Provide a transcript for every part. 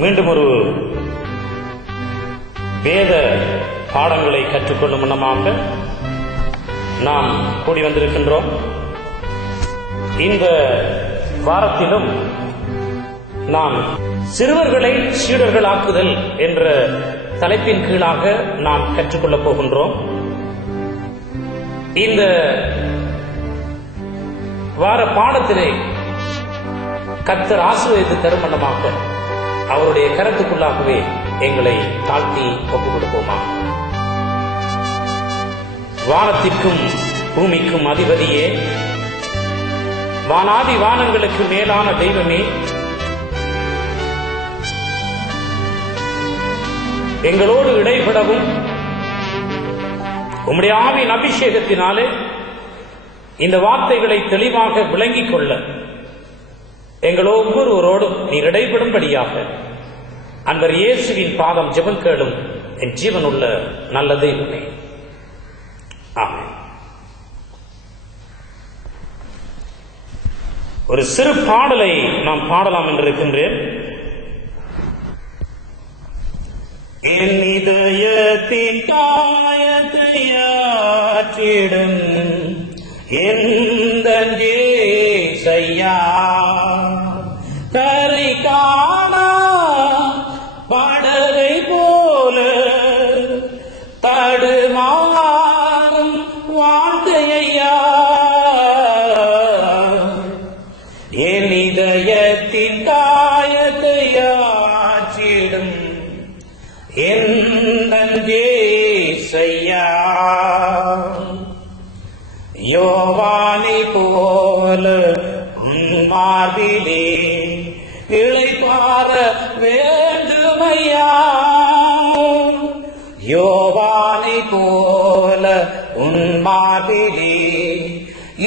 மீண்டும் ஒரு வேத பாடங்களை கற்றுக்கொள்ளும் வண்ணமாக நாம் கூடி வந்திருக்கின்றோம். இந்த வாரத்திலும் நாம் சிறுவர்களை சீடர்களாக்குதல் என்ற தலைப்பின் கீழாக நாம் கற்றுக்கொள்ளப் போகின்றோம். இந்த வார பாடத்திலே கர்த்தர் ஆசீர்வதித்து தருமண்டமாக அவருடைய கருத்துக்குள்ளாகவே எங்களை தாழ்த்தி ஒப்புக் கொடுப்போமா. வானத்திற்கும் பூமிக்கும் அதிபதியே, வானாதி வானங்களுக்கு மேலான தெய்வமே, எங்களோடு இடைபடவும் உம்முடைய ஆவியின் அபிஷேகத்தினாலே இந்த வார்த்தைகளை தெளிவாக விளங்கிக் கொள்ள எங்கள் ஒவ்வொருவரோடும் நீர் இடைபடும்படியாக அன்பர் இயேசுவின் பாதம் ஜெபம் கேளும் என் ஜீவனுள்ள நல்ல தெய்வமே, ஆமென். ஒரு சிறு பாடலை நாம் பாடலாம் என்று இருக்கின்றேன். என் இதயத்தின் காயத்தை ஆற்றிடும் எந்தன் இயேசையா, கரை காணா படகை போல தடுமாறும் வாழ்க்கையா, என் இதயத்தின் காயத்தை ஆற்றிடும் எந்தன் இயேசையா, யோவானை போல மார்பிலே இளைப்பாற வேண்டுமையா, யோவானை போல உன் மார்பிலே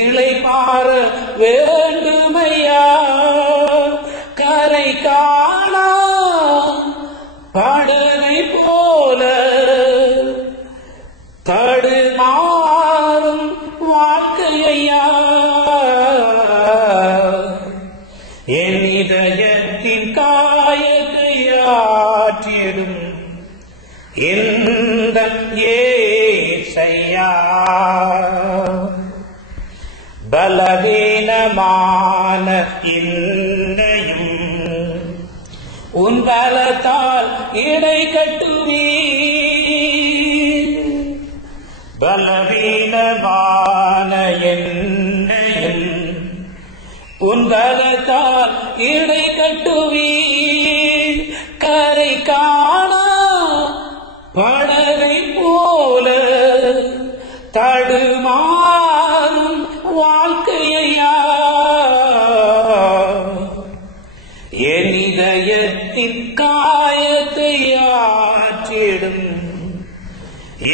இளைப்பாற வேண்டுமையா, கரை காணா படகை போல தடுமாறும் வாழ்க்கையா, என் இதயத்தின் காயத்தை ஆற்றிடும் எந்தன் இயேசையா, பலவீனமான என்னையும் உன் பலத்தால் இடை கட்டுவீர், பலவீனமான என்னையும் உன் பலத்தால் இடை கட்டுவீர், கரை காணா படகை போல தடுமாறும் வாழ்க்கையா, என் இதயத்தின் காயத்தை ஆற்றிடும்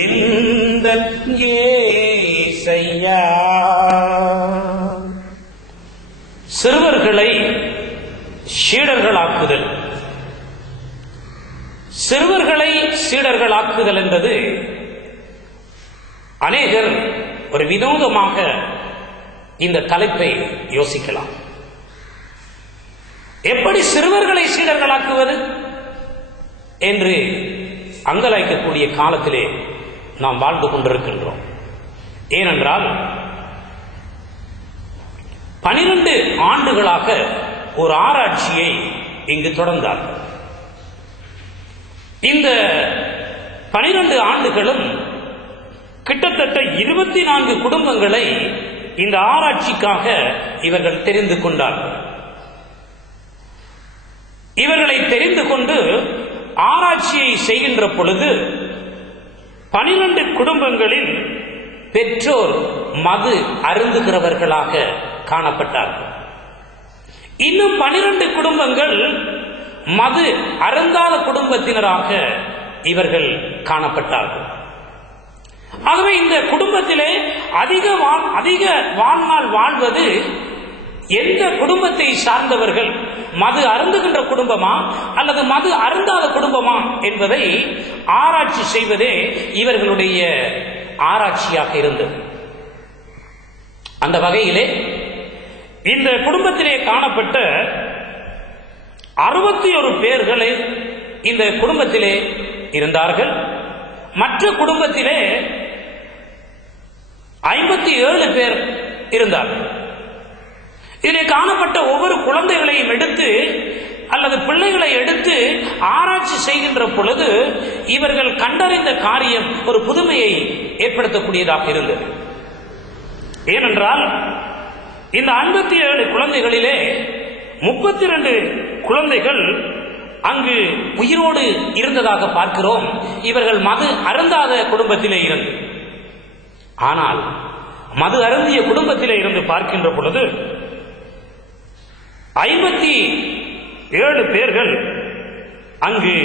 எந்தன் இயேசையா. சிறுவர்களை சீடர்களாக்குதல், சிறுவர்களை சீடர்களாக்குதல் என்பது அநேகர் ஒரு வினோதமாக இந்த தலைப்பை யோசிக்கலாம். எப்படி சிறுவர்களை சீடர்களாக்குவது என்று அங்கலாய்க்கக்கூடிய காலத்திலே நாம் வாழ்ந்து கொண்டிருக்கின்றோம். ஏனென்றால் 12 ஆண்டுகளாக ஒரு ஆராய்ச்சியை இங்கு தொடர்ந்தார். இந்த 12 ஆண்டுகளும் கிட்டத்தட்ட 24 குடும்பங்களை இந்த ஆராய்ச்சிக்காக இவர்கள் தெரிந்து கொண்டார்கள். இவர்களை தெரிந்து கொண்டு ஆராய்ச்சியை செய்கின்ற பொழுது 12 குடும்பங்களில் பெற்றோர் மது அருந்துகிறவர்களாக காணப்பட்டார்கள். இன்னும் 12 குடும்பங்கள் மது அருந்தாத குடும்பத்தினராக இவர்கள் காணப்பட்டார்கள். ஆகவே இந்த குடும்பத்திலே அதிக வாழ்நாள் வாழ்வது எந்த குடும்பத்தை சார்ந்தவர்கள், மது அருந்துகின்ற குடும்பமா அல்லது மது அருந்தாத குடும்பமா என்பதை ஆராய்ச்சி செய்வதே இவர்களுடைய ஆராய்ச்சியாக இருந்தது. அந்த வகையிலே இந்த குடும்பத்திலே காணப்பட்ட 61 பேர்களே இந்த குடும்பத்திலே இருந்தார்கள். மற்ற குடும்பத்திலே 57 பேர் இருந்தார்கள். இதிலே காணப்பட்ட ஒவ்வொரு குழந்தைகளையும் எடுத்து அல்லது பிள்ளைகளை எடுத்து ஆராய்ச்சி செய்கின்ற பொழுது இவர்கள் கண்டறிந்த காரியம் ஒரு புதுமையை ஏற்படுத்தக்கூடியதாக இருந்தது. ஏனென்றால் இந்த 57 குழந்தைகளிலே 32 குழந்தைகள் அங்கு உயிரோடு இருந்ததாக பார்க்கிறோம். இவர்கள் மது அருந்தாத குடும்பத்திலே இருந்து. ஆனால் மது அருந்திய குடும்பத்திலே இருந்து பார்க்கின்ற பொழுது 57 பேர்கள் அங்கு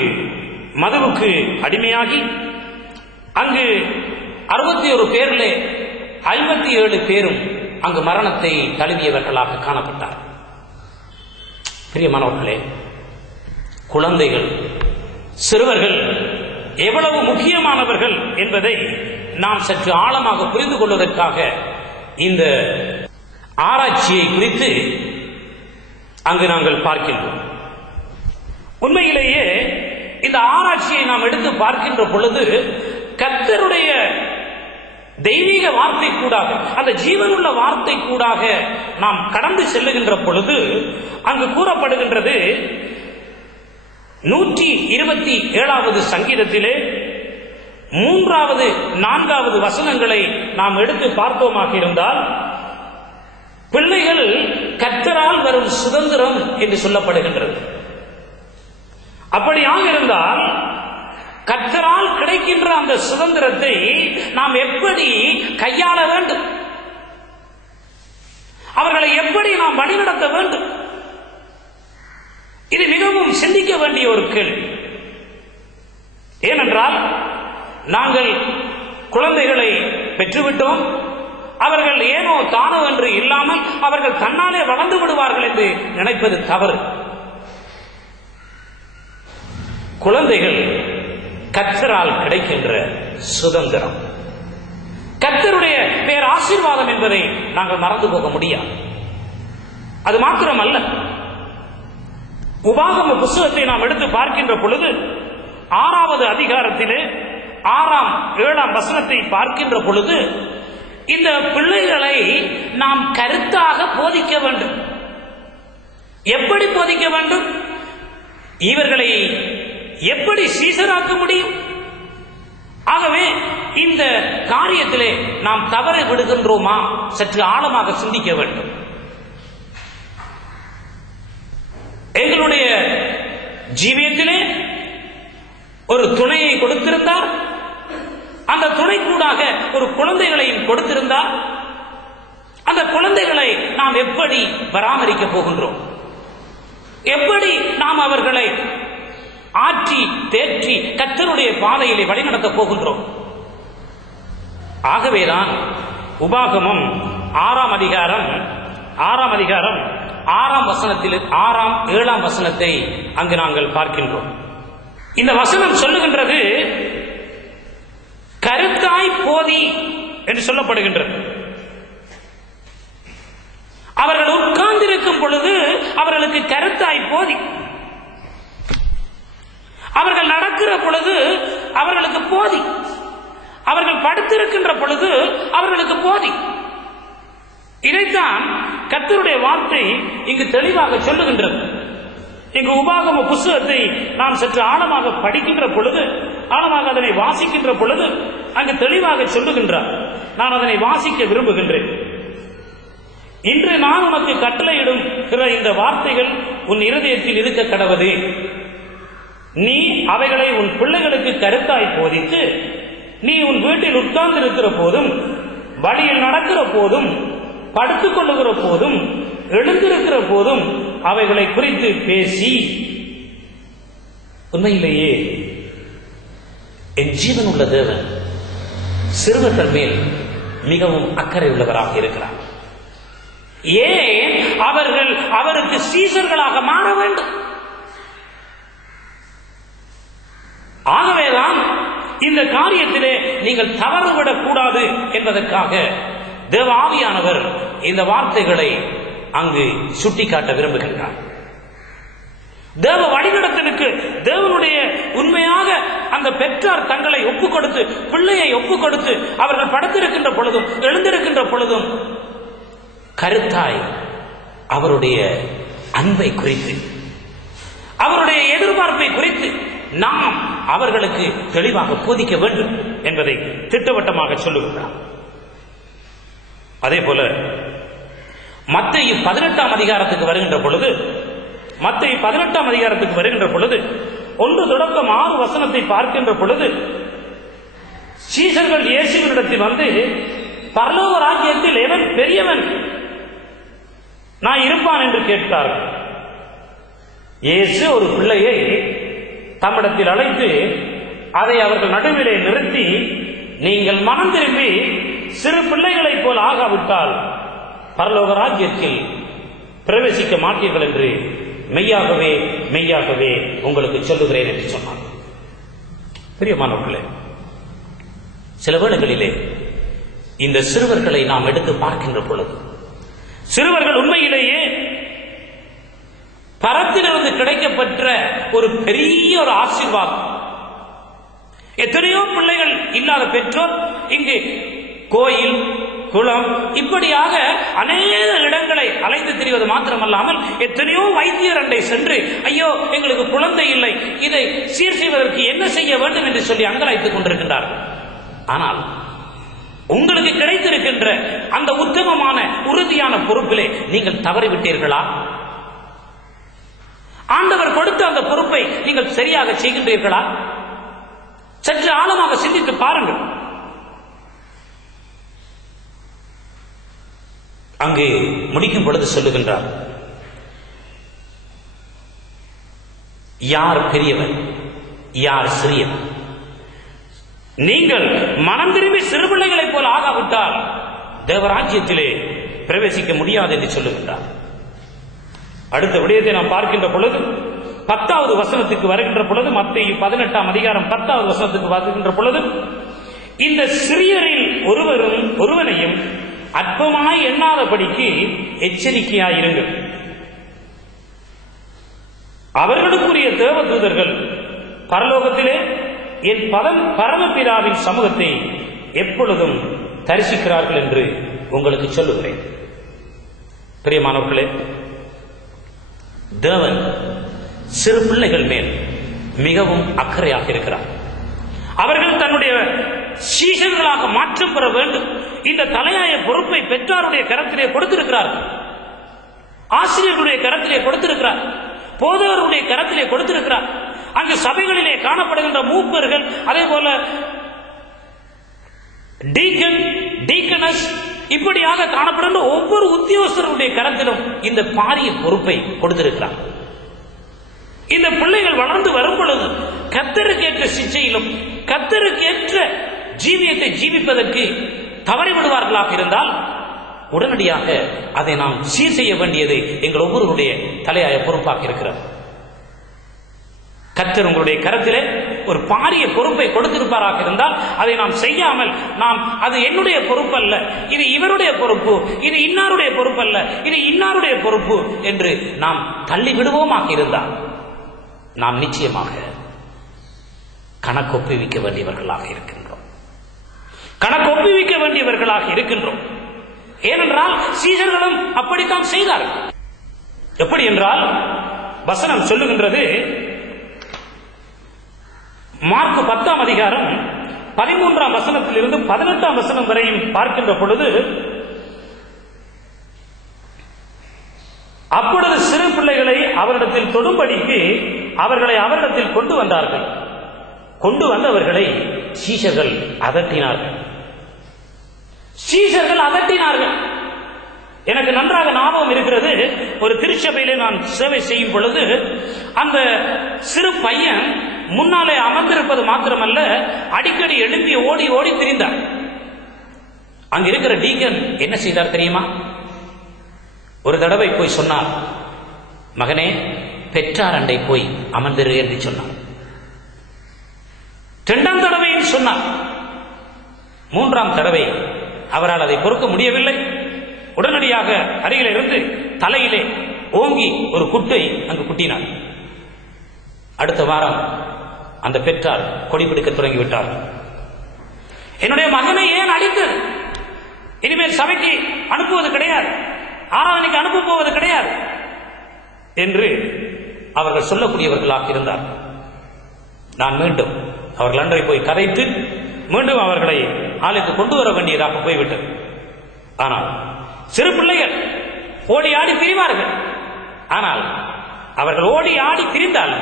மதுவுக்கு அடிமையாகி அங்கு 61 பேரிலே 57 பேரும் அங்கு மரணத்தை தழுவியவர்களாக காணப்பட்டார். பிரியமானவர்களே, குழந்தைகள், சிறுவர்கள் எவ்வளவு முக்கியமானவர்கள் என்பதை நாம் சற்று ஆழமாக புரிந்து கொள்வதற்காக இந்த ஆராய்ச்சியை குறித்து அங்கு நாங்கள் பார்க்கின்றோம். உண்மையிலேயே இந்த ஆராய்ச்சியை நாம் எடுத்து பார்க்கின்ற பொழுது கர்த்தருடைய தெய்வீக வார்த்தை கூடாக, அந்த ஜீவனுள்ள வார்த்தை கூடாக நாம் கடந்து செல்லுகின்ற பொழுது அங்கு கூறப்படுகின்றது 127வது சங்கீதத்திலே 3வது 4வது வசனங்களை நாம் எடுத்து பார்த்தோமாக இருந்தால், பிள்ளைகள் கர்த்தரால் வரும் சுதந்திரம் என்று சொல்லப்படுகின்றது. அப்படியாக இருந்தால் கர்த்தரால் கிடைக்கின்ற அந்த சுதந்திரத்தை நாம் எப்படி கையாள வேண்டும்? அவர்களை எப்படி நாம் வழிநடத்த வேண்டும்? இது மிகவும் சிந்திக்க வேண்டிய ஒரு கேள்வி. ஏனென்றால் நாங்கள் குழந்தைகளை பெற்றுவிட்டோம், அவர்கள் ஏனோ தானோ என்று இல்லாமல் அவர்கள் தன்னாலே வளர்ந்து விடுவார்கள் என்று நினைப்பது தவறு. குழந்தைகள் கர்த்தரால் கிடைக்கின்ற சுதந்திரம், கர்த்தருடைய பேர் ஆசீர்வாதம் என்பதை நாங்கள் மறந்து போக முடியாது. அது மாத்திரமல்ல, உபாகம புத்தகத்தை நாம் எடுத்து பார்க்கின்ற பொழுது 6வது அதிகாரத்திலே 6ஆம் 7ஆம் வசனத்தை பார்க்கின்ற பொழுது இந்த பிள்ளைகளை நாம் கருத்தாக போதிக்க வேண்டும். எப்படி போதிக்க வேண்டும்? இவர்களை எப்படி சீசராக்க முடியும்? ஆகவே இந்த காரியத்திலே நாம் தவறு விடுகின்றோமா சற்று ஆழமாக சிந்திக்க வேண்டும். எங்களுடைய ஜீவியத்திலே ஒரு துணையை கொடுத்திருந்தார், அந்த துணை கூடாக ஒரு குழந்தைகளையும் கொடுத்திருந்தார். அந்த குழந்தைகளை நாம் எப்படி பராமரிக்க போகின்றோம்? எப்படி நாம் அவர்களை ஆற்றி தேற்றி கர்த்தருடைய பாதையிலே வழிநடத்த போகின்றோம்? ஆகவேதான் உபாகமம் 6ஆம் அதிகாரம் 6ஆம் வசனத்தில் 6ஆம் 7ஆம் வசனத்தை அங்கு நாங்கள் பார்க்கின்றோம். இந்த வசனம் சொல்லுகின்றது, கருத்தாய் போதி என்று சொல்லப்படுகின்றது. அவர்கள் உட்கார்ந்திருக்கும் பொழுது அவர்களுக்கு கருத்தாய் போதி, அவர்கள் நடக்கிற பொழுது அவர்களுக்கு போதி, அவர்கள் படுத்திருக்கின்ற பொழுது அவர்களுக்கு போதி. இதைத்தான் கர்த்தருடைய வார்த்தை இங்கு தெளிவாக சொல்லுகின்றது. இங்கு உபாகம புத்தகத்தை நாம் சற்று ஆழமாக படிக்கின்ற பொழுது, ஆழமாக அதனை வாசிக்கின்ற பொழுது அங்கு தெளிவாக சொல்லுகின்றார். நான் அதனை வாசிக்க விரும்புகின்றேன். இன்று நான் உனக்கு கட்டளையிடும் இந்த வார்த்தைகள் உன் இருதயத்தில் இருக்க கடவது. நீ அவைகளை உன் பிள்ளைகளுக்கு கருத்தாய் போதித்து, நீ உன் வீட்டில் உட்கார்ந்து இருக்கிற போதும், வழியில் நடக்கிற போதும், படுத்துக் கொள்ளுகிற போதும், எழுந்திருக்கிற போதும் அவைகளை குறித்து பேசி. உண்மையிலேயே என் ஜீவன் உள்ள தேவன் சிறுவர்கள் மேல் மிகவும் அக்கறை உள்ளவராக இருக்கிறார். ஏன் அவர்கள் அவருக்கு சீசர்களாக மாற வேண்டும்? ஆகவேதான் இந்த காரியத்திலே நீங்கள் தவறுவிடக் கூடாது என்பதற்காக தேவ ஆவியானவர் இந்த வார்த்தைகளை அங்கு சுட்டிக்காட்ட விரும்புகின்றார். தேவ வழிநடத்தலுக்கு தேவனுடைய உண்மையாக அந்த பெற்றார் தங்களை ஒப்புக் கொடுத்து, பிள்ளையை ஒப்புக் கொடுத்து அவர்கள் படுத்திருக்கின்ற பொழுதும் எழுந்திருக்கின்ற பொழுதும் கருத்தாய் அவருடைய அன்பை குறித்து, அவருடைய எதிர்பார்ப்பை குறித்து நாம் அவர்களுக்கு தெளிவாக போதிக்க வேண்டும் என்பதை திட்டவட்டமாக சொல்லுகிறார். அதே போல மத்தேயு 18ஆம் அதிகாரத்துக்கு வருகின்ற பொழுது, மத்தேயு 18ஆம் அதிகாரத்துக்கு வருகின்ற பொழுது 1 தொடக்கம் 6 வசனத்தை பார்க்கின்ற பொழுது, சீஷர்கள் இயேசுவினிடத்தில் வந்து, பரலோக ராஜ்யத்தில் எவன் பெரியவன் நான் இருப்பான் என்று கேட்கிறார்கள். இயேசு ஒரு பிள்ளையை தம்மிடத்தில் அழைத்து அதை அவர்கள் நடுவிலே நிறுத்தி, நீங்கள் மனம் திரும்பி சிறு பிள்ளைகளைப் போல் ஆகாவிட்டால் பரலோக ராஜ்யத்தில் பிரவேசிக்க மாட்டீர்கள் என்று மெய்யாகவே மெய்யாகவே உங்களுக்கு சொல்லுகிறேன் என்று சொன்னார். பிரியமானவர்களே, சில வேளைகளிலே இந்த சிறுவர்களை நாம் எடுத்து பார்க்கின்ற பொழுது, சிறுவர்கள் உண்மையிலேயே பரத்திலிருந்து கிடைக்கப்பெற்ற ஒரு பெரிய ஒரு ஆசீர்வாதம். எத்தனையோ பிள்ளைகள் இல்லாத பெற்றோர் இங்கு கோயில், குளம், இப்படியாக அநேக இடங்களை அலைந்து திரிவது மாத்திரமல்லாமல் எத்தனையோ வைத்தியர் அண்டை சென்று, ஐயோ எங்களுக்கு குழந்தை இல்லை, இதை சீர் செய்வதற்கு என்ன செய்ய வேண்டும் என்று சொல்லி அங்கலாய்த்துக் கொண்டிருக்கின்றார்கள். ஆனால் உங்களுக்கு கிடைத்திருக்கின்ற அந்த உத்தமமான உறுதியான பொறுப்பிலே நீங்கள் தவறிவிட்டீர்களா? ஆண்டவர் கொடுத்த அந்த பொறுப்பை நீங்கள் சரியாக செய்கின்றீர்களா? சற்று ஆழமாக சிந்தித்து பாருங்கள். அங்கே முடிக்கும் பொழுது சொல்லுகின்றார், யார் பெரியவன், யார் சிறியவன்? நீங்கள் மனம் திரும்பி சிறு பிள்ளைகளைப் போல ஆகாவிட்டால் தேவராஜ்யத்திலே பிரவேசிக்க முடியாது என்று சொல்லுகின்றார். அடுத்த விடயத்தை நாம் பார்க்கின்ற பொழுது 10வது வசனத்துக்கு வருகின்ற பொழுது, மத்தேயு 18ஆம் அதிகாரம் 10வது வசனத்துக்கு வருகின்ற பொழுது, இந்த சிறியரில் ஒருவனையும் அற்பமாய் எண்ணாதபடிக்கு எச்சரிக்கையாயிருங்கள். அவர்களுக்குரிய தேவதூதர்கள் பரலோகத்திலே என் பரமபிதாவின் சமூகத்தை எப்பொழுதும் தரிசிக்கிறார்கள் என்று உங்களுக்கு சொல்லுகிறேன். பிரியமானவர்களே, தேவன் சிறு பிள்ளைகள் மேல் மிகவும் அக்கறையாக இருக்கிறார். அவர்கள் தன்னுடைய சீஷர்களாக மாற்றம் பெற வேண்டும். இந்த தலையாய பொறுப்பை பெற்றாருடைய கரத்திலே கொடுத்திருக்கிறார்கள், ஆசிரியர்களுடைய கரத்திலே கொடுத்திருக்கிறார், போதகருடைய கரத்திலே கொடுத்திருக்கிறார். அங்கு சபைகளிலே காணப்படுகின்ற மூப்பர்கள், அதே போல டீக்கன், டீக்கனஸ், இப்படியாக காணப்படுகின்ற ஒவ்வொரு உத்தியோகஸ்தருடைய கரத்திலும் இந்த பாரிய பொறுப்பை கொடுத்திருக்கிறார். இந்த பிள்ளைகள் வளர்ந்து வரும் பொழுது கர்த்தருக்கேற்ற சிச்சையிலும் கர்த்தருக்கேற்ற ஜீவியத்தை ஜீவிப்பதற்கு தவறிவிடுவார்களாக இருந்தால் உடனடியாக அதை நாம் சீர் செய்ய வேண்டியது எங்கள் ஒவ்வொருவருடைய தலையாய பொறுப்பாக இருக்கிறது. கர்த்தர் உங்களுடைய கரத்திலே ஒரு பாரிய பொறுப்பை கொடுத்திருப்பாராக இருந்தால் அதை நாம் செய்யாமல், நாம் அது என்னுடைய பொறுப்பு அல்ல, இது இவருடைய பொறுப்பு, இது இன்னாருடைய பொறுப்பு அல்ல, இது இன்னாருடைய பொறுப்பு என்று நாம் தள்ளி விடுவோமாக இருந்தால் நாம் நிச்சயமாக கணக்கொப்புவிக்க வேண்டியவர்களாக இருக்கின்றோம். கணக்கொப்புவிக்க வேண்டியவர்களாக இருக்கின்றோம். ஏனென்றால் சீஷர்களும் அப்படித்தான் செய்தார்கள். எப்படி என்றால் வசனம் சொல்லுகின்றது, மார்க் 10ஆம் அதிகாரம் 13ஆம் வசனத்திலிருந்து 18ஆம் வசனம் வரையும் பார்க்கின்ற பொழுது, அப்பொழுது சிறு பிள்ளைகளை அவரிடத்தில் தொடும்படிக்கு அவர்களை அவரிடத்தில் கொண்டு வந்தார்கள். கொண்டு வந்தவர்களை சீஷர்கள் அதட்டினார்கள். சீஷர்கள் அதட்டினார்கள். எனக்கு நன்றாக ஞாபகம் இருக்கிறது, ஒரு திருச்சபையிலே நான் சேவை செய்யும் பொழுது அந்த சிறு பையன் முன்னாலே அமர்ந்திருப்பது மாத்திரமல்ல, அடிக்கடி எழுப்பி ஓடி ஓடி திரிந்தார். அங்க இருக்கிற டீக்கன் என்ன செய்தார் தெரியுமா? ஒரு தடவை போய் சொன்னார், மகனே பெற்றார் அண்டை போய் அமர்ந்திரு என்று சொன்னார். 2ஆம் தடவையும் சொன்னார். 3ஆம் தடவை அவரால் அதை பொறுக்க முடியவில்லை. உடனடியாக அருகில் இருந்து தலையிலே ஓங்கி ஒரு குட்டை அங்கு குட்டினார். அடுத்த வாரம் அந்த பெற்றார் கொடி பிடிக்க தொடங்கிவிட்டார். என்னுடைய மகனை ஏன் அடித்தது? இனிமேல் சபைக்கு அனுப்புவது கிடையாது, ஆராதனைக்கு அனுப்ப போவது கிடையாது என்று அவர்கள் சொல்லக்கூடியவர்களாக இருந்தார். நான் மீண்டும் அவர்கள் அன்றை போய் கதைத்து மீண்டும் அவர்களை ஆலயத்துக்கு கொண்டு வர வேண்டியதாக போய்விட்டது. ஆனால் சிறு பிள்ளைகள் ஓடி ஆடி திரிவார்கள். ஆனால் அவர்கள் ஓடி ஆடி திரிந்தால்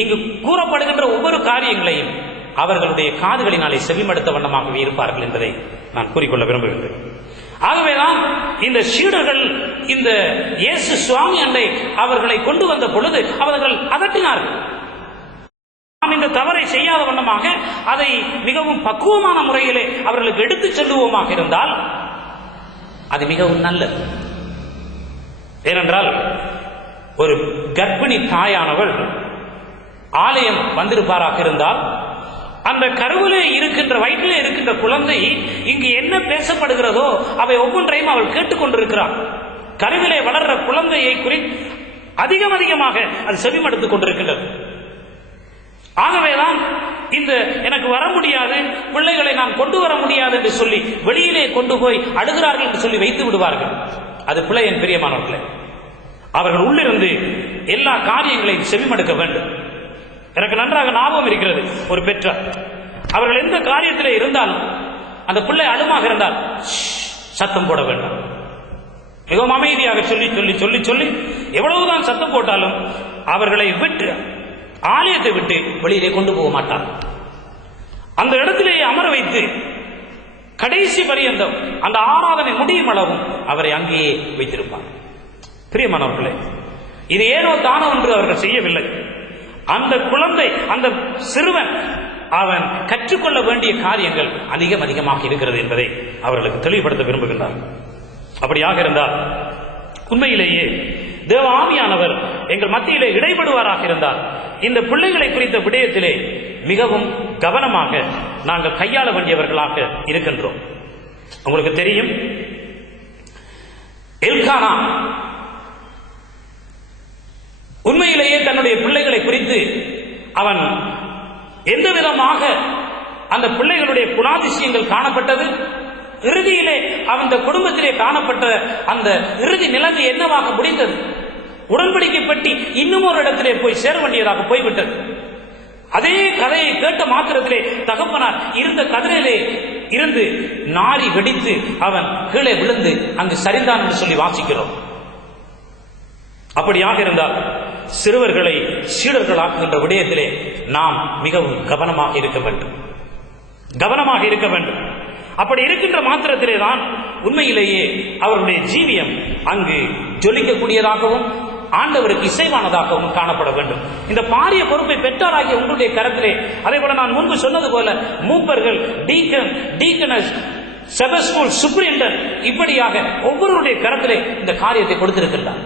இங்கு கூறப்படுகின்ற ஒவ்வொரு காரியங்களையும் அவர்களுடைய காதுகளினாலே செவிமடுத்த வண்ணமாகவே இருப்பார்கள் என்பதை நான் கூறிக்கொள்ள விரும்புகின்றேன். ஆகவேதான் இந்த சீடர்கள் இந்த இயேசு சுவாமி அண்டை அவர்களை கொண்டு வந்த பொழுது அவர்கள் அதட்டினார்கள். நாம் இந்த தவறை செய்யாத வண்ணமாக அதை மிகவும் பக்குவமான முறையிலே அவர்களுக்கு எடுத்துச் சொல்லுவோமாக இருந்தால் அது மிகவும் நல்லது. ஏனென்றால் ஒரு கர்ப்பிணி தாயானவள் ஆலயம் வந்திருப்பாராக இருந்தால் அந்த கருவிலே இருக்கின்ற வயிற்றிலே இருக்கின்ற குழந்தை இங்கு என்ன பேசப்படுகிறதோ அவை ஒவ்வொன்றையும் அவள் கேட்டுக்கொண்டிருக்கிறார். கருவிலே வளர்ற குழந்தையை குறித்து அதிகமாக அது செவிமடுத்துக் கொண்டிருக்கின்றது. ஆகவேதான் இந்த எனக்கு வர முடியாது, பிள்ளைகளை நான் கொண்டு வர முடியாது என்று சொல்லி வெளியிலே கொண்டு போய் அழுகிறார்கள் என்று சொல்லி வைத்து விடுவார்கள். அது பிள்ளை. என் பிரியமானவர்களே, அவர்கள் உள்ளிருந்து எல்லா காரியங்களையும் செவிமடுக்க வேண்டும். எனக்கு நன்றாக ஞாபகம் இருக்கிறது, ஒரு பெற்றார் அவர்கள் எந்த காரியத்திலே இருந்தாலும் அந்த பிள்ளை அழுமாக இருந்தால் சத்தம் போட வேண்டாம், மிகவும் அமைதியாக சொல்லி சொல்லி சொல்லி சொல்லி எவ்வளவுதான் சத்தம் போட்டாலும் அவர்களை விட்டு ஆலயத்தை விட்டு வெளியிலே கொண்டு போக மாட்டார். அந்த இடத்திலேயே அமர வைத்து கடைசி பரியந்தம் அந்த ஆராதனை முடியும் அளவும் அவரை அங்கேயே வைத்திருப்பார். பிரியமானவர்களே, இது ஏனோ தானோ என்று அவர்கள் செய்யவில்லை. அந்த குழந்தை, அந்த சிறுவன், அவன் கற்றுக்கொள்ள வேண்டிய காரியங்கள் அதிகமாக இருக்கிறது என்பதை அவர்களுக்கு தெளிவுபடுத்த விரும்புகின்றார். அப்படியாக இருந்தால் உண்மையிலேயே தேவ ஆவியானவர் எங்கள் மத்தியிலே இடைபடுவாராக இருந்தால் இந்த பிள்ளைகளை குறித்த விடயத்திலே மிகவும் கவனமாக நாங்கள் கையாள வேண்டியவர்களாக இருக்கின்றோம். உங்களுக்கு தெரியும், எல்கானா உண்மையிலேயே தன்னுடைய பிள்ளைகளை குறித்து அவன் எந்த விதமாக அந்த பிள்ளைகளுடைய குணாதிசயங்கள் காணப்பட்டது, இறுதியிலே அந்த குடும்பத்திலே காணப்பட்ட அந்த இறுதி நிலைமை என்னவாக முடிந்தது, உடன்படிக்கை பற்றி இன்னும் ஒரு இடத்திலே போய் சேர வேண்டியதாக போய்விட்டது. அதே கதையை கேட்ட மாத்திரத்திலே தகப்பனார் இருந்த கதிரையிலே இருந்து நாரி வெடித்து அவன் கீழே விழுந்து அங்கு சரிந்தான் என்று சொல்லி வாசிக்கிறோம். அப்படியாக இருந்தால் சிறுவர்களை சீடர்களாக்குகின்ற விடயத்திலே நாம் மிகவும் கவனமாக இருக்க வேண்டும். அப்படி இருக்கின்ற மாத்திரத்திலே தான் உண்மையிலேயே அவருடைய ஜீவியம் அங்கு ஜொலிக்கக்கூடியதாகவும் ஆண்டவருக்கு இசைவானதாகவும் காணப்பட வேண்டும். இந்த பாரிய பொறுப்பை பெற்றாராகிய உங்களுடைய கரத்திலே, அதே போல நான் முன்பு சொன்னது போல மூப்பர்கள், டீக்கன், டீக்கனஸ், செபஸ்கூல், சுப்ரிண்டன், இப்படியாக ஒவ்வொருடைய கரத்திலே இந்த காரியத்தை கொடுத்திருக்கிறார்.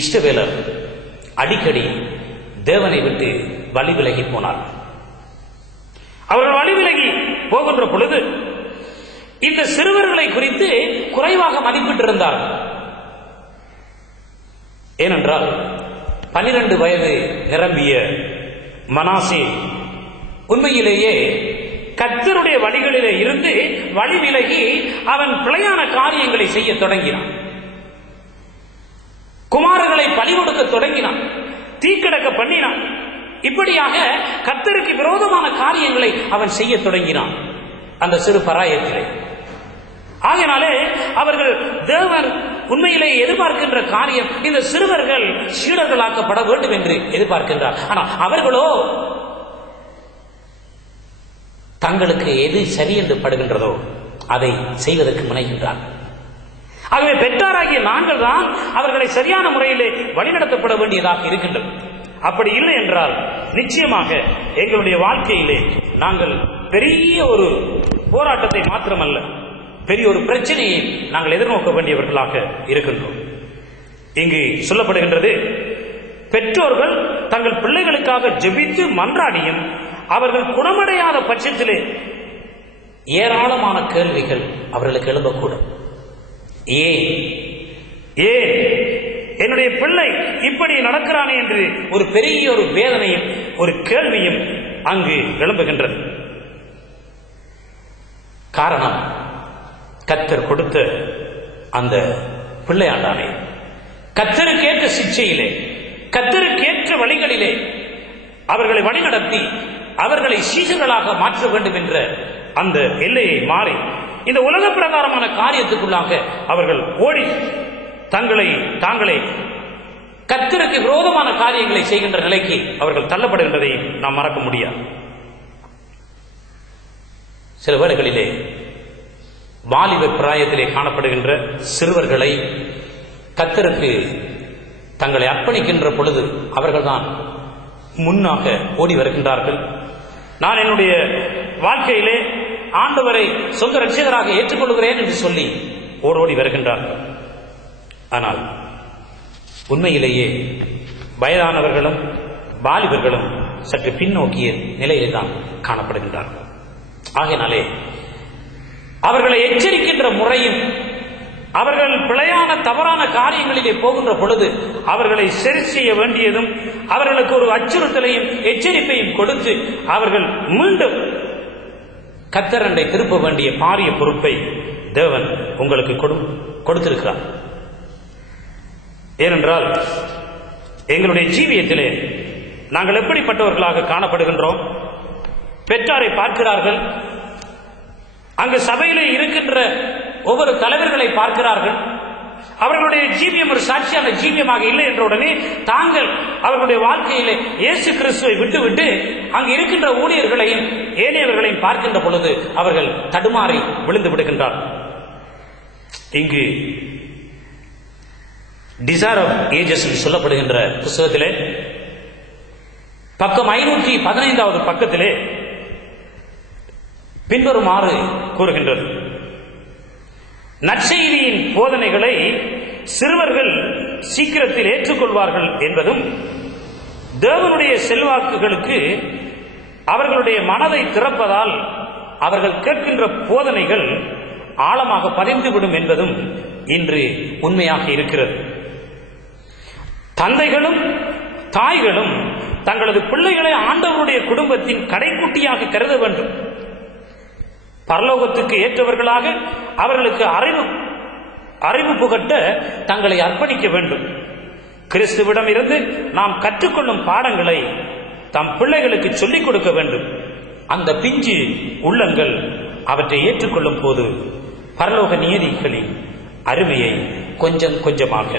இஷ்டவேலர் அடிக்கடி தேவனை விட்டு வழி விலகி போனார். அவர்கள் வழி விலகி போகின்ற பொழுது இந்த சிறுவர்களை குறித்து குறைவாக மதிப்பிட்டிருந்தார்கள். ஏனென்றால் 12 வயது நிரம்பிய மனாசே உண்மையிலேயே கர்த்தருடைய வழிகளிலே இருந்து வழி விலகி அவன் பிழையான காரியங்களை செய்ய தொடங்கினான். குமாரர்களை பலி கொடுக்க தொடங்கினான், தீக்கடக்க பண்ணினான். இப்படியாக கர்த்தருக்கு விரோதமான காரியங்களை அவன் செய்ய தொடங்கினான் அந்த சிறு பராயத்திலே. ஆகையினாலே அவர்கள் தேவன் உண்மையிலே எதிர்பார்க்கின்ற காரியம் இந்த சிறுவர்கள் சீடர்களாக்கப்பட வேண்டும் என்று எதிர்பார்க்கின்றார். ஆனால் அவர்களோ தங்களுக்கு எது சரி என்று படுகின்றதோ அதை செய்வதற்கு முனைகின்றார். ஆகவே பெற்றாராகிய நாங்கள் தான் அவர்களை சரியான முறையிலே வழிநடத்தப்பட வேண்டியதாக இருக்கின்றது. அப்படி இல்லை என்றால் நிச்சயமாக எங்களுடைய வாழ்க்கையிலே நாங்கள் பெரிய ஒரு போராட்டத்தை மாத்திரமல்ல, பெரிய ஒரு பிரச்சனையை நாங்கள் எதிர்நோக்க வேண்டியவர்களாக இருக்கின்றோம். இங்கு சொல்லப்படுகின்றது, பெற்றோர்கள் தங்கள் பிள்ளைகளுக்காக ஜெபித்து மன்றாடியும் அவர்கள் குணமடையாத பட்சத்திலே ஏராளமான கேள்விகள் அவர்களுக்கு எழும்பக்கூடும். ஏன் என்னுடைய பிள்ளை இப்படி நடக்கிறானே என்று ஒரு பெரிய ஒரு வேதனையும் ஒரு கேள்வியும் அங்கு எழும்புகின்றது. காரணம், கர்த்தர் கொடுத்த அந்த பிள்ளையாண்டானே கர்த்தருக்கேற்ற சிக்ஷையிலே, கர்த்தருக்கேற்ற வழிகளிலே அவர்களை வழிநடத்தி அவர்களை சீசர்களாக மாற்ற வேண்டும் என்ற அந்த எல்லையை மாறி இந்த உலக பிரகாரமான காரியத்துக்குள்ளாக அவர்கள் ஓடி தாங்களே கர்த்தருக்கு விரோதமான காரியங்களை செய்கின்ற நிலைக்கு அவர்கள் தள்ளப்படுகின்றதை நாம் மறக்க முடியாது. சில வேளைகளிலே வாலிப பிராயத்திலே காணப்படுகின்ற சிறுவர்களை கர்த்தருக்கு தங்களை அர்ப்பணிக்கின்ற பொழுது அவர்கள்தான் முன்னாக ஓடி வருகின்றார்கள். நான் என்னுடைய வாழ்க்கையிலே ஆண்டவரை சொந்த ரட்சகராக ஏற்றுக்கொள்கிறேன் என்று சொல்லி ஓடோடி வருகின்றார்கள். ஆனால் உண்மையிலேயே வயதானவர்களும் வாலிபர்களும் சற்று பின்னோக்கிய நிலையிலே தான் காணப்படுகின்றார்கள். ஆகையினாலே அவர்களை எச்சரிக்கின்ற முறையும், அவர்கள் பிழையான தவறான காரியங்களிலே போகின்ற பொழுது அவர்களை சரி செய்ய வேண்டியதும், அவர்களுக்கு ஒரு அச்சுறுத்தலையும் எச்சரிப்பையும் கொடுத்து அவர்கள் மீண்டும் கர்த்தரண்டை திருப்ப வேண்டிய பாரிய பொறுப்பை தேவன் உங்களுக்கு கொடுத்திருக்கிறார். ஏனென்றால் எங்களுடைய ஜீவியத்திலே நாங்கள் எப்படிப்பட்டவர்களாக காணப்படுகின்றோம்? பெற்றாரை பார்க்கிறார்கள், அங்கு சபையிலே இருக்கின்ற ஒவ்வொரு தலைவர்களை பார்க்கிறார்கள். அவர்களுடைய ஜீவியம் ஒரு சாட்சியான ஜீவியமாக இல்லை என்ற உடனே தாங்கள் அவர்களுடைய வாழ்க்கையிலே இயேசு கிறிஸ்துவை விட்டுவிட்டு அங்கு இருக்கின்ற ஊழியர்களையும் ஏனையவர்களையும் பார்க்கின்ற பொழுது அவர்கள் தடுமாறி விழுந்து விடுகின்றார். இங்கு டிசைர் ஆஃப் ஏஜஸ் சொல்லப்படுகின்ற புத்தகத்திலே பக்கம் 515வது பக்கத்திலே பின்வருமாறு கூறுகின்றது: நற்செய்தியின் போதனைகளை சிறுவர்கள் சீக்கிரத்தில் ஏற்றுக்கொள்வார்கள் என்பதும், தேவனுடைய செல்வாக்குகளுக்கு அவர்களுடைய மனதை திறப்பதால் அவர்கள் கேட்கின்ற போதனைகள் ஆழமாக பதிந்துவிடும் என்பதும் இன்று உண்மையாக இருக்கிறது. தந்தைகளும் தாய்களும் தங்களது பிள்ளைகளை ஆண்டவருடைய குடும்பத்தின் கடைக்குட்டியாக கருத வேண்டும். பரலோகத்துக்கு ஏற்றவர்களாக அவர்களுக்கு அறிவு புகட்ட தங்களை அர்ப்பணிக்க வேண்டும். கிறிஸ்துவிடம் இருந்து நாம் கற்றுக்கொள்ளும் பாடங்களை தம் பிள்ளைகளுக்கு சொல்லிக் கொடுக்க வேண்டும். அந்த பிஞ்சு உள்ளங்கள் அவற்றை ஏற்றுக்கொள்ளும் போது பரலோக நியதிகளின் அருமையை கொஞ்சம் கொஞ்சமாக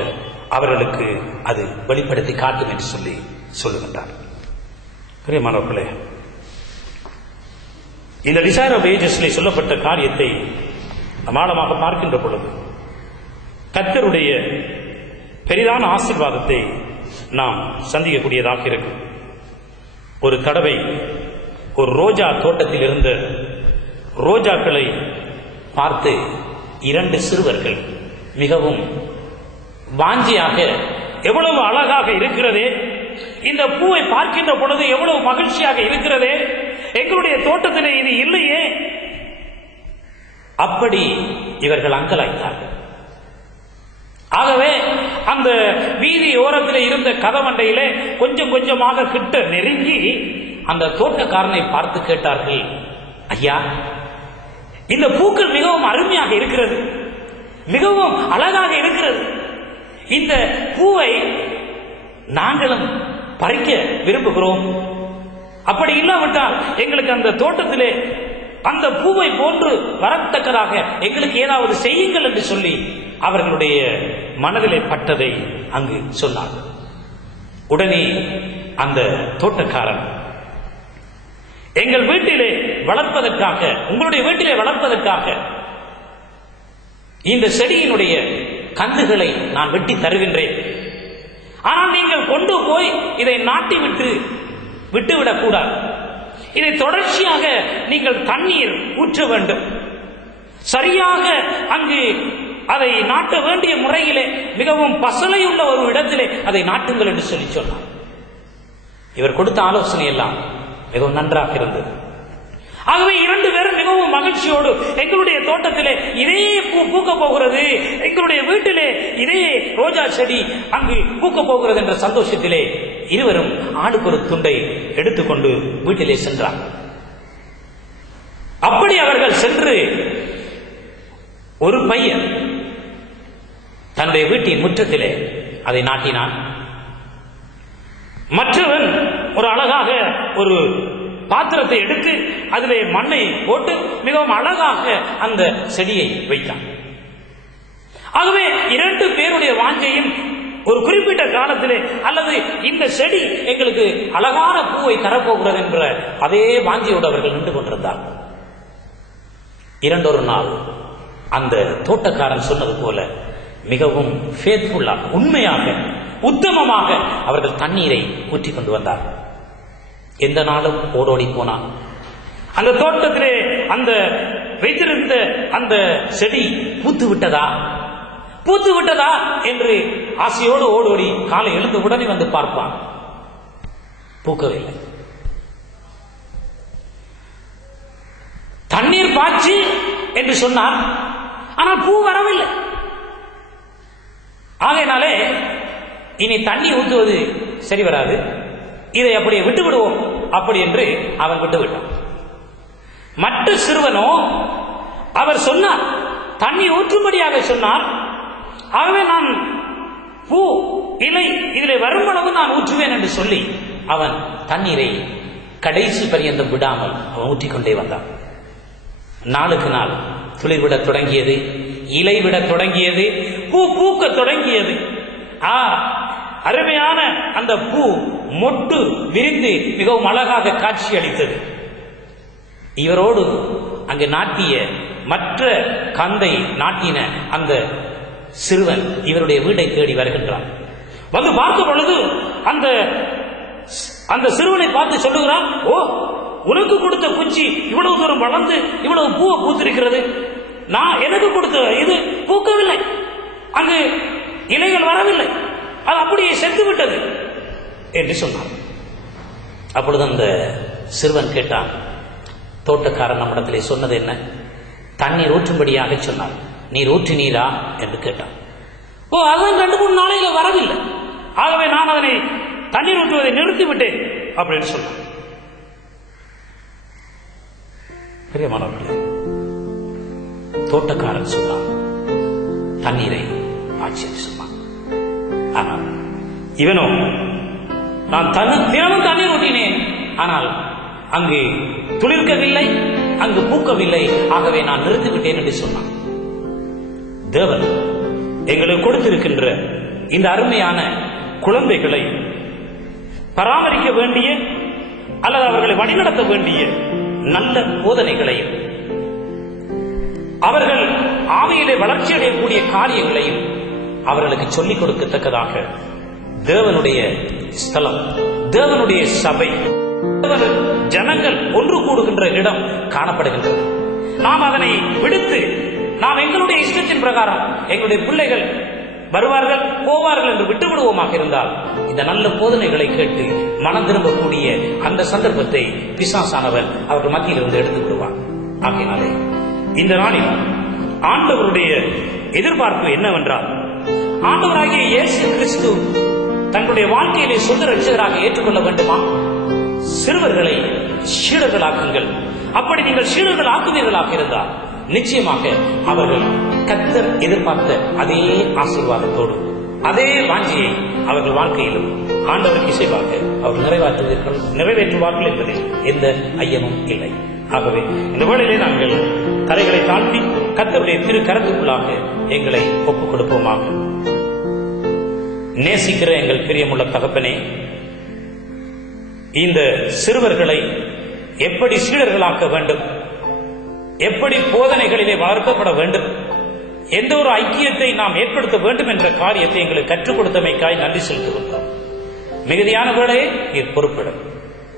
அவர்களுக்கு அது வெளிப்படுத்தி காட்டும் என்று சொல்லுகின்றார். பிரியமானவர்களே, இந்த டிசைர் ஆஃப் ஏஜஸ்ல சொல்லப்பட்ட காரியத்தை ஆழமாக பார்க்கின்ற பொழுது கர்த்தருடைய பெரிதான ஆசீர்வாதத்தை நாம் சந்திக்கக்கூடியதாக இருக்கும். ஒரு தடவை ஒரு ரோஜா தோட்டத்தில் இருந்த ரோஜாக்களை பார்த்து 2 சிறுவர்கள் மிகவும் வாஞ்சியாக, எவ்வளவு அழகாக இருக்கிறதே, இந்த பூவை பார்க்கின்ற பொழுது எவ்வளவு மகிழ்ச்சியாக இருக்கிறதே, எங்களுடைய தோட்டத்திலே இது இல்லையே, அப்படி இவர்கள் அங்கலாய்த்தார்கள். ஆகவே அந்த வீதி ஓரத்தில் இருந்த கதவண்டையிலே கொஞ்சம் கொஞ்சமாக கிட்ட நெருங்கி அந்த தோட்டக்காரனை பார்த்து கேட்டார்கள்: ஐயா, இந்த பூக்கள் மிகவும் அருமையாக இருக்கிறது, மிகவும் அழகாக இருக்கிறது. இந்த பூவை நாங்களும் பறிக்க விரும்புகிறோம். அப்படி இல்லாவிட்டால் எங்களுக்கு அந்த தோட்டத்திலே அந்த பூவை போன்று வரத்தக்கதாக எங்களுக்கு ஏதாவது செய்யுங்கள் என்று சொல்லி அவர்களுடைய மனதிலே பட்டதை அங்கு சொன்னார்கள். உடனே அந்த தோட்டக்காரன், எங்கள் வீட்டிலே வளர்ப்பதற்காக, உங்களுடைய வீட்டிலே வளர்ப்பதற்காக இந்த செடியினுடைய கந்துகளை நான் வெட்டி தருகின்றேன். ஆனால் நீங்கள் கொண்டு போய் இதை நாட்டி விட்டுவிடக் கூடாது. இதை தொடர்ச்சியாக நீங்கள் தண்ணீர் ஊற்ற வேண்டும். சரியாக அங்கு அதை நாட்ட வேண்டிய முறையிலே மிகவும் பசலையுள்ள ஒரு இடத்திலே அதை நாட்டுங்கள் என்று சொல்லி சொன்னார். இவர் கொடுத்த ஆலோசனை எல்லாம் மிகவும் நன்றாக இருந்தது. ஆகவே 2 பேரும் மிகவும் மகிழ்ச்சியோடு எங்களுடைய தோட்டத்திலே இதே பூ பூக்க போகிறது, எங்களுடைய வீட்டிலே இதே ரோஜா செடி அங்கு பூக்க போகிறது என்ற சந்தோஷத்திலே இருவரும் ஆளுக்கு ஒரு துண்டை எடுத்துக்கொண்டு வீட்டிலே சென்றார். அப்படி அவர்கள் சென்று ஒரு பையன் தன்னுடைய வீட்டின் முற்றத்திலே அதை நாட்டினான். மற்றவன் ஒரு அழகாக ஒரு பாத்திரத்தை எடுத்து அதிலே மண்ணை போட்டு மிகவும் அழகாக அந்த செடியை வைத்தான். ஆகவே 2 பேருடைய வாஞ்சையும் ஒரு குறிப்பிட்ட காலத்திலே அல்லது இந்த செடி எங்களுக்கு அழகான பூவை தரப்போகிறது என்ற அதே வாஞ்சையோடு அவர்கள் நின்று கொண்டிருந்தார்கள். 2 நாள் அந்த தோட்டக்காரன் சொன்னது போல மிகவும் ஃபேத்ஃபுல்லாக, உண்மையாக, உத்தமமாக அவர்கள் தண்ணீரை ஊற்றி கொண்டு வந்தார்கள். எந்த நாளும் ஓடோடி போனான். அந்த தோட்டத்திலே அந்த வைத்திருந்த அந்த செடி பூத்து விட்டதா பூத்து விட்டதா என்று ஆசையோடு ஓடோடி காலை எழுந்து உடனே வந்து பார்ப்பான். பூக்கவில்லை. தண்ணீர் பாய்ச்சி என்று சொன்னார், ஆனால் பூ வரவில்லை. ஆகையினாலே இனி தண்ணி ஊற்றுவது சரி வராது, இதை அப்படியே விட்டு விடுவோம் அப்படி என்று அவன் விட்டு விட்டான். மற்ற சிறுவனோ அவர் சொன்னார், தண்ணி ஊற்றும்படியாக சொன்னார். ஆகவே நான் பூ இலை இதில் வரும்பளவு நான் ஊற்றுவேன் என்று சொல்லி அவன் தண்ணீரை கடைசி பரியந்தம் விடாமல் அவன் ஊற்றிக்கொண்டே வந்தான். நாளுக்கு நாள் துளிர் விட தொடங்கியது, இலை விட தொடங்கியது, பூ பூக்க தொடங்கியது. அருமையான அந்த பூ மொட்டு விரிந்து மிகவும் அழகாக காட்சி அளித்தது. இவரோடு அங்கு நாட்டிய மற்ற கந்தை நாட்டின அந்த சிறுவன் இவருடைய வீட்டை தேடி வருகின்றான். வந்து பார்க்கும் பொழுது அந்த சிறுவனை பார்த்து சொல்லுகிறான், ஓ, உனக்கு கொடுத்த குச்சி இவ்வளவு தூரம் வளர்ந்து இவ்வளவு பூவை பூத்திருக்கிறது, நான் எனக்கு கொடுத்த இது பூக்கவில்லை, அங்கு இலைகள் வரவில்லை, அது அப்படியே செத்து விட்டது என்று சொன்னார். அப்பொழுது அந்த சிறுவன் கேட்டான், தோட்டக்காரன் நம்மிடத்திலே சொன்னது என்ன? தண்ணீர் ஊற்றும்படியாக சொன்னார், நீர் ஊற்றினீரா என்று கேட்டான். ஓ, அதான் 2-3 நாளையில வரவில்லை, ஆகவே நான் அதனை தண்ணீர் ஊற்றுவதை நிறுத்திவிட்டேன் அப்படின்னு சொன்னான். பிரியமானவர்களே, தோட்டக்காரன் சொன்னான், தண்ணீரை ஆட்சி சொன்னான். ஆனால் இவனோ, நான் தினமும் தண்ணீர் ஊற்றினேன், ஆனால் அங்கு துளிர்க்கவில்லை, அங்கு பூக்கவில்லை, ஆகவே நான் நிறுத்திவிட்டேன் என்று சொன்னான். தேவன் எங்களுக்கு கொடுத்திருக்கின்ற இந்த அருமையான குழந்தைகளை பராமரிக்க வேண்டிய அல்லது அவர்களை வழிநடத்த வேண்டிய நல்ல போதனைகளையும் அவர்கள் ஆவியிலே வளர்ச்சி அடையக்கூடிய காரியங்களையும் அவர்களுக்கு சொல்லிக் கொடுக்கத்தக்கதாக தேவனுடைய ஸ்தலம், தேவனுடைய சபை, ஜனங்கள் ஒன்று கூடுகின்ற இடம் காணப்படுகின்றது. நாம் அதனை விடுத்து நாம் எங்களுடைய இஷ்டத்தின் பிரகாரம் எங்களுடைய பிள்ளைகள் வருவார்கள் போவார்கள் என்று விட்டுவிடுவோமாக இருந்தால் இந்த நல்ல போதனைகளை கேட்டு மனம் திரும்பக்கூடிய அந்த சந்தர்ப்பத்தை பிசாசானவர் அவர்கள் மத்தியிலிருந்து எடுத்து விடுவார். ஆகையினாலே இந்த நாளில் ஆண்டவருடைய எதிர்பார்ப்பு என்னவென்றால், ஆண்டவராகிய இயேசு கிறிஸ்து தன்னுடைய வாழ்க்கையிலே சொந்த ரட்சகராக ஏற்றுக்கொள்ள வேண்டுமா? சிறுவர்களை சீடர்களாக்குங்கள். அப்படி நீங்கள் சீடர்கள் ஆக்குவீர்களாக இருந்தால் நிச்சயமாக அவர்கள் கர்த்தர் எதிர்பார்த்த அதே ஆசீர்வாதத்தோடு அதே வாஞ்சியை அவர்கள் வாழ்க்கையிலும் ஆண்டவருக்கு இசைவாக அவர்கள் நிறைவேற்றுவார்கள் என்பதில் எந்த ஐயமும் இல்லை. ஆகவே இந்த வேளையிலே நாங்கள் கரைகளை தாழ்த்தி கர்த்தருடைய திரு கரத்துக்குள்ளாக எங்களை ஒப்புக் கொடுப்போமாக. நேசிக்கிற எங்கள் பிரியமுள்ள தகப்பனே, இந்த சிறுவர்களை எப்படி சீடர்களாக்க வேண்டும், எப்படி போதனைகளிலே வளர்க்கப்பட வேண்டும், எந்த ஒரு ஐக்கியத்தை நாம் ஏற்படுத்த வேண்டும் என்ற காரியத்தை எங்களுக்கு கற்றுக் கொடுத்தமைக்காய் நன்றி செலுத்துகின்றோம். மிகுதியான வேளையை நீர் பொறுப்பிடும்.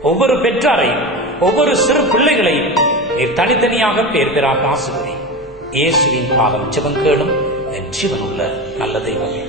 ஒவ்வொரு பெற்றாரையும் ஒவ்வொரு சிறு பிள்ளைகளையும் நீர் தனித்தனியாக பேர் பேராக ஆசீர்வதி. இயேசுவின் பாதம் ஜெபம் கேளும் என் ஜீவனுள்ள நல்ல தெய்வமே.